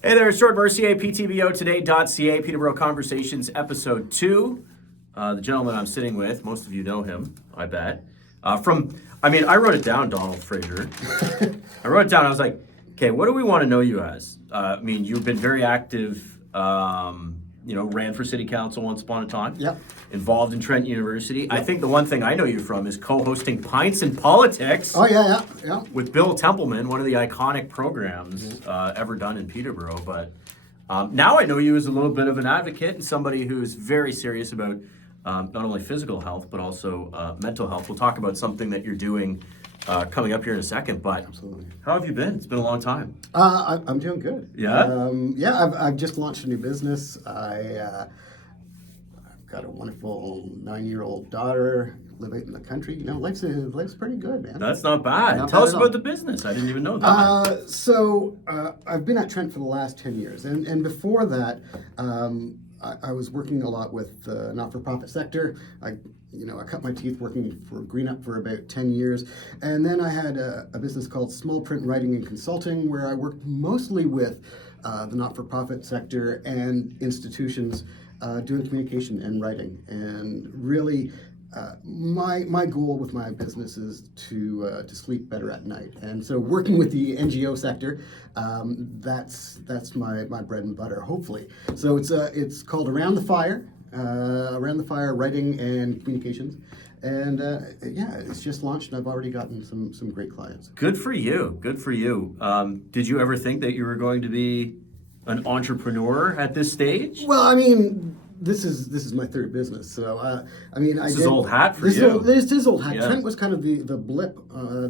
Hey there, it's Short Mercier, PTBOToday.ca, Peterborough Conversations, Episode 2. The gentleman I'm sitting with, most of you know him, I bet. I wrote it down, Donald Fraser. I wrote it down, I was like, okay, what do we want to know you as? You've been very active, ran for city council once upon a time. Yep. Involved in Trent University. Yep. I think the one thing I know you from is co-hosting Pints and Politics. Oh, yeah. With Bill Templeman, one of the iconic programs ever done in Peterborough. But now I know you as a little bit of an advocate and somebody who's very serious about not only physical health, but also mental health. We'll talk about something that you're doing coming up here in a second. But absolutely, how have you been? It's been a long time. I'm doing good. Yeah? I've just launched a new business. I've got a wonderful 9-year-old daughter, live out in the country. Life's pretty good, man. That's not bad. Tell us about the business. I didn't even know that. I've been at Trent for the last 10 years. And before that, I was working a lot with the not-for-profit sector. I cut my teeth working for Green Up for about 10 years. And then I had a business called Small Print Writing and Consulting, where I worked mostly with the not-for-profit sector and institutions doing communication and writing. And really, my goal with my business is to sleep better at night. And so working with the NGO sector, that's my bread and butter, hopefully. So it's called Around the Fire Writing and Communications. And it's just launched, and I've already gotten some great clients. Good for you. Did you ever think that you were going to be an entrepreneur at this stage? Well, this is my third business, so This is old hat for you. This is old hat. Yeah. Trent was kind of the blip.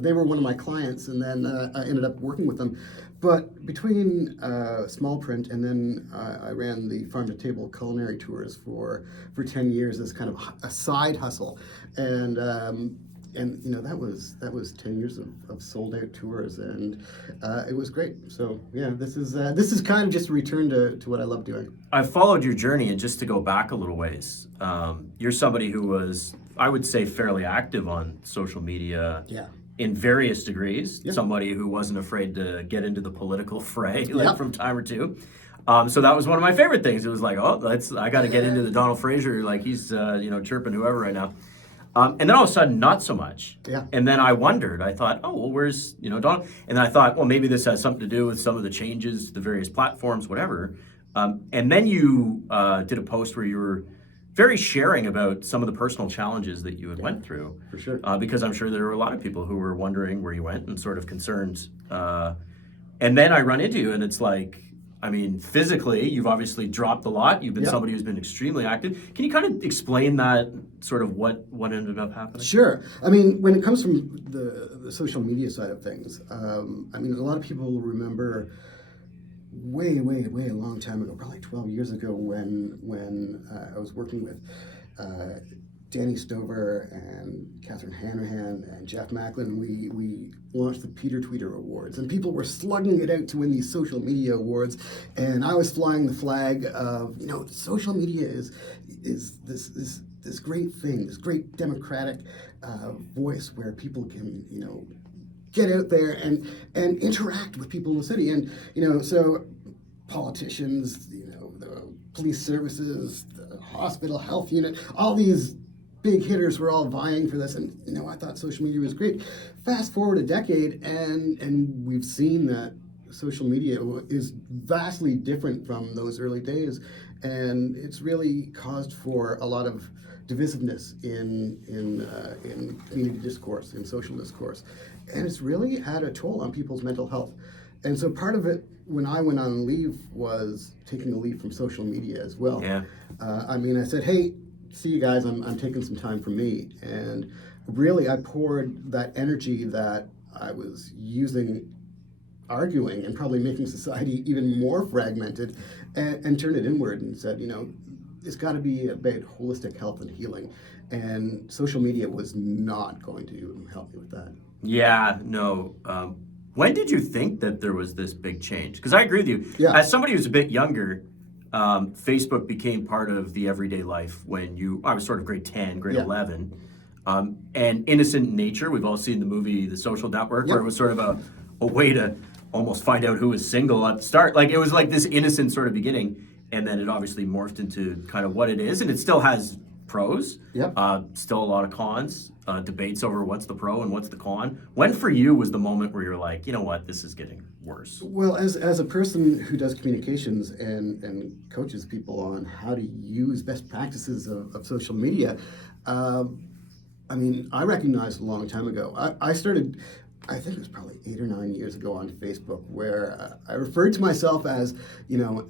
They were one of my clients, and then I ended up working with them. But between Small Print and then I ran the farm to table culinary tours for 10 years as kind of a side hustle, and that was 10 years of sold out tours, and it was great. So yeah, this is kind of just a return to what I love doing. I've followed your journey, and just to go back a little ways, you're somebody who was, I would say, fairly active on social media. Yeah. In various degrees. Yep. Somebody who wasn't afraid to get into the political fray Yep. from time or two. So that was one of my favorite things. It was like, I got to get into the Donald Fraser, like he's chirping whoever right now. And then all of a sudden, not so much. Yeah. And then I wondered. I thought, where's Donald? And then I thought, well, maybe this has something to do with some of the changes, the various platforms, whatever. And then you did a post where you were very sharing about some of the personal challenges that you had went through. For sure. Because I'm sure there were a lot of people who were wondering where you went and sort of concerned. And then I run into you, and it's like, physically, you've obviously dropped a lot. You've been somebody who's been extremely active. Can you kind of explain that, sort of what ended up happening? Sure. When it comes from the social media side of things, a lot of people will remember way a long time ago, probably 12 years ago, when I was working with Danny Stover and Catherine Hanrahan and Jeff Macklin. We launched the Peter Tweeter Awards, and people were slugging it out to win these social media awards, and I was flying the flag of, social media is this great thing, this great democratic voice where people can, get out there and interact with people in the city. And, so politicians, the police services, the hospital health unit, all these big hitters were all vying for this. And, I thought social media was great. Fast forward a decade, and we've seen that social media is vastly different from those early days. And it's really caused for a lot of divisiveness in community discourse, in social discourse. And it's really had a toll on people's mental health. And so part of it, when I went on leave, was taking a leave from social media as well. Yeah. I said, hey, see you guys, I'm taking some time for me. And really, I poured that energy that I was using arguing and probably making society even more fragmented, and turned it inward and said, it's got to be about holistic health and healing. And social media was not going to help me with that. Yeah, no. When did you think that there was this big change? Because I agree with you. Yeah. As somebody who's a bit younger, Facebook became part of the everyday life when I was sort of grade 10, grade 11. And innocent nature, we've all seen the movie The Social Network, where it was sort of a way to almost find out who was single at the start. Like, it was like this innocent sort of beginning, and then it obviously morphed into kind of what it is, and it still has pros. Yep. Still a lot of cons. Debates over what's the pro and what's the con. When for you was the moment where you're like, you know what, this is getting worse? Well, as a person who does communications and coaches people on how to use best practices of social media, I mean, I recognized a long time ago. I started, I think it was probably 8 or 9 years ago on Facebook, where I referred to myself as,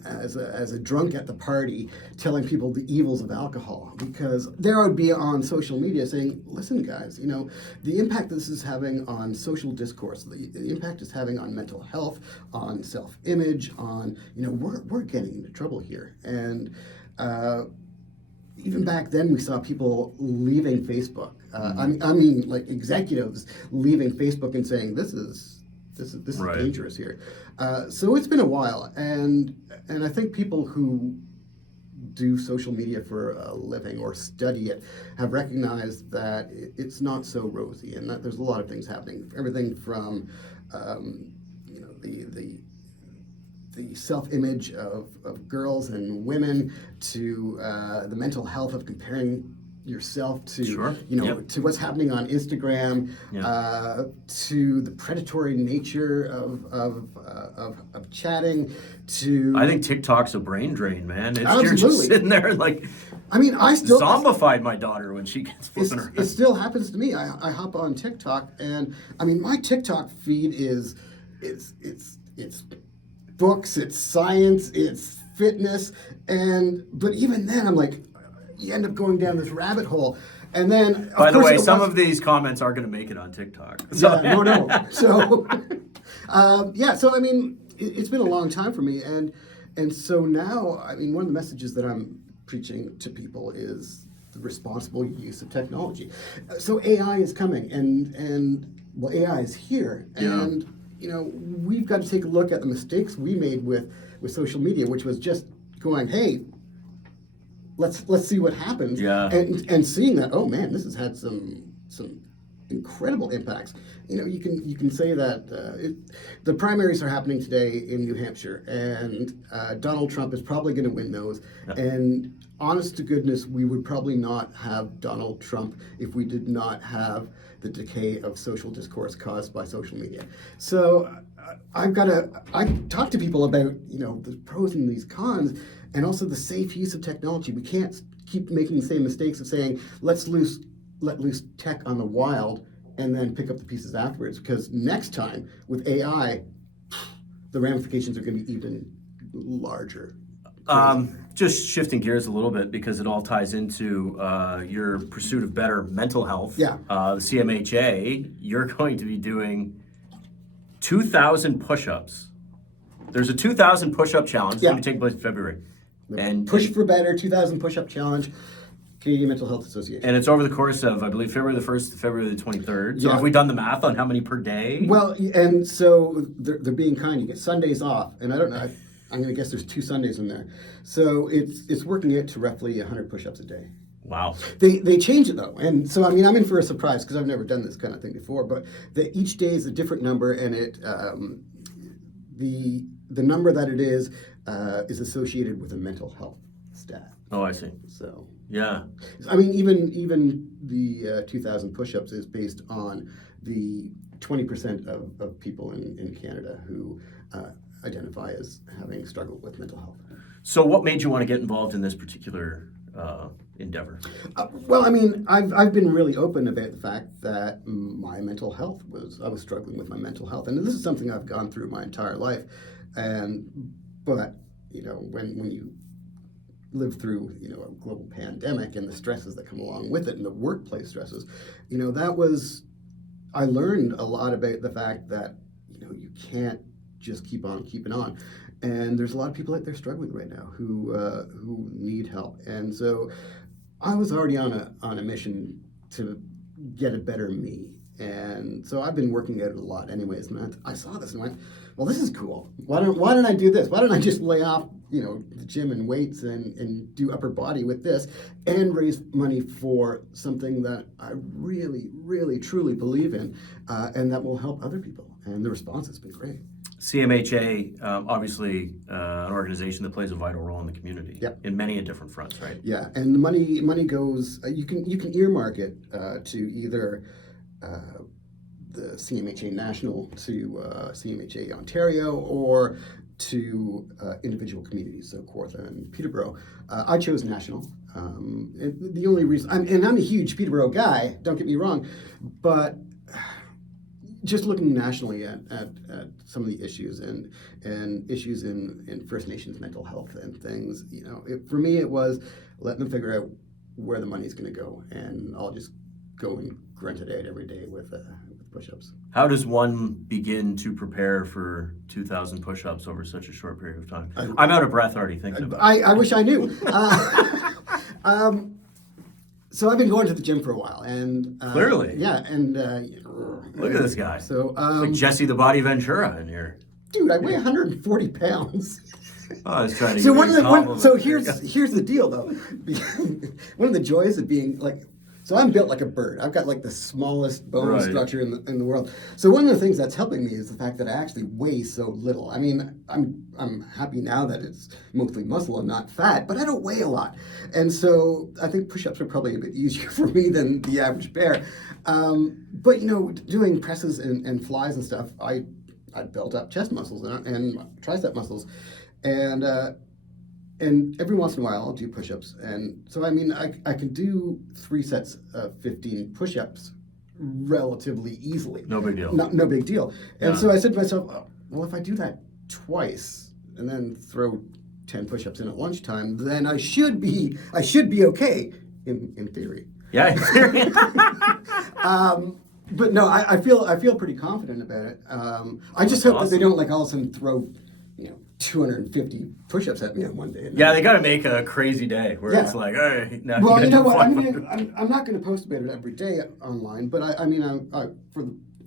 as a drunk at the party, telling people the evils of alcohol. Because there I would be on social media saying, listen, guys, the impact this is having on social discourse, the impact it's having on mental health, on self-image, on, we're getting into trouble here. And even back then, we saw people leaving Facebook. I mean, like executives leaving Facebook and saying, "This is Right. dangerous here." So it's been a while, and I think people who do social media for a living or study it have recognized that it's not so rosy, and that there's a lot of things happening. Everything from, the self-image of girls and women to the mental health of comparing yourself to Sure. to what's happening on Instagram, to the predatory nature of chatting, to I think TikTok's a brain drain, man. You're just Absolutely. sitting there like, I mean, I still zombified my daughter when she gets flipping around. it still happens to me. I hop on TikTok, and I mean, my TikTok feed is it's books, it's science, it's fitness, but even then, I'm like, you end up going down this rabbit hole, and then By the way, some of these comments are going to make it on TikTok. So. Yeah, no. So, so I mean, it's been a long time for me, and so now, I mean, one of the messages that I'm preaching to people is the responsible use of technology. So AI is coming, and AI is here, and we've got to take a look at the mistakes we made with social media, which was just going, hey, let's see what happens, and seeing that, oh man, this has had some incredible impacts. You can say that the primaries are happening today in New Hampshire, and Donald Trump is probably going to win those. And honest to goodness, we would probably not have Donald Trump if we did not have the decay of social discourse caused by social media. So I talk to people about the pros and these cons, and also the safe use of technology. We can't keep making the same mistakes of saying let loose tech on the wild and then pick up the pieces afterwards, because next time with AI, the ramifications are going to be even larger. Just shifting gears a little bit, because it all ties into your pursuit of better mental health. Yeah. The CMHA, you're going to be doing 2,000 push-ups. There's a 2,000 push-up challenge. It's going to take place in February. And Push for Better 2,000 Push-Up Challenge, Canadian Mental Health Association. And it's over the course of, I believe, February the 1st to February the 23rd. So have we done the math on how many per day? Well, and so they're being kind. You get Sundays off, and I don't know. I'm going to guess there's 2 Sundays in there. So it's working out to roughly 100 push-ups a day. Wow. They change it though, and so I mean, I'm in for a surprise because I've never done this kind of thing before. But each day is a different number, and the number that it is associated with a mental health stat. Oh, I see. So yeah, I mean, even the 2,000 push-ups is based on the 20% of people in Canada who identify as having struggled with mental health. So what made you want to get involved in this particular endeavor? Well, I mean, I've been really open about the fact that my mental health I was struggling with my mental health, and this is something I've gone through my entire life. But when you live through a global pandemic and the stresses that come along with it, and the workplace stresses, I learned a lot about the fact that you can't just keep on keeping on. And there's a lot of people out there struggling right now who need help. And so I was already on a mission to get a better me. And so I've been working at it a lot anyways. And I saw this and went, well, this is cool. Why don't I do this? Why don't I just lay off, the gym and weights and do upper body with this and raise money for something that I really, really, truly believe in, and that will help other people. And the response has been great. CMHA, obviously an organization that plays a vital role in the community in many different fronts, right? Yeah, and the money goes. You can earmark it to either the CMHA National, to CMHA Ontario, or to individual communities, so Kawartha and Peterborough. I chose National. And the only reason, I'm a huge Peterborough guy. Don't get me wrong, but just looking nationally at some of the issues and issues in First Nations mental health and things, for me it was letting them figure out where the money's going to go, and I'll just go and grunt it out every day with push-ups. How does one begin to prepare for 2,000 push-ups over such a short period of time? I'm out of breath already thinking about it. I wish I knew. So I've been going to the gym for a while, and clearly, yeah, and look at this guy. So like Jesse the Body Ventura in here. Dude, I weigh 140 pounds. Oh, I was trying to. So here's the deal, though. One of the joys of being like. So I'm built like a bird. I've got like the smallest bone structure in the world. So one of the things that's helping me is the fact that I actually weigh so little. I mean, I'm happy now that it's mostly muscle and not fat, but I don't weigh a lot. And so I think push-ups are probably a bit easier for me than the average bear. But doing presses and flies and stuff, I built up chest muscles and tricep muscles, and every once in a while, I'll do push-ups. And so, I mean, I can do 3 sets of 15 push-ups relatively easily. No big deal. No big deal. And so I said to myself, well, if I do that twice and then throw 10 push-ups in at lunchtime, then I should be okay in theory. Yeah, in theory. But no, I feel pretty confident about it. I just hope that they don't all of a sudden throw 250 push-ups at me on one day. Yeah, they got to make a crazy day where it's like, all right, now well, you know what? I'm not going to post about it every day online, but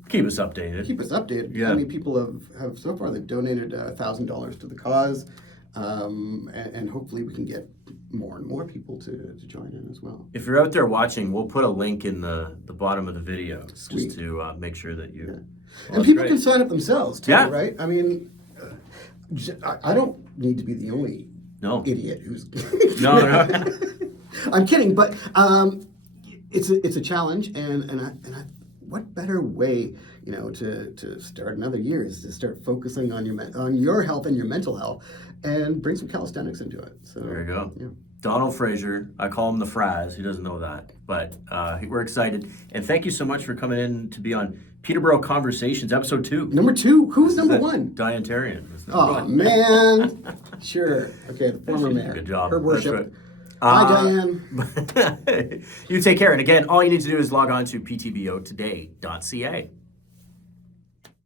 keep us updated. Keep us updated. Yeah. I mean, people have so far they've donated $1,000 to the cause, and hopefully we can get more and more people to join in as well. If you're out there watching, we'll put a link in the bottom of the video. Sweet. Just to make sure that you. Yeah. Well, and people great. can sign up themselves too, Yeah. right? I mean, I don't need to be the only idiot who's. No. I'm kidding, but it's a challenge, and what better way to start another year is to start focusing on your health and your mental health, and bring some calisthenics into it. So there you go. Yeah. Donald Fraser, I call him the Fraz. He doesn't know that, but we're excited. And thank you so much for coming in to be on Peterborough Conversations, episode 2. Number 2. Who's number 1? Diane Tarian. Oh man. Sure. Okay. The former mayor. Good job. Her worship. Right. Hi, Diane. You take care. And again, all you need to do is log on to PTBOToday.ca.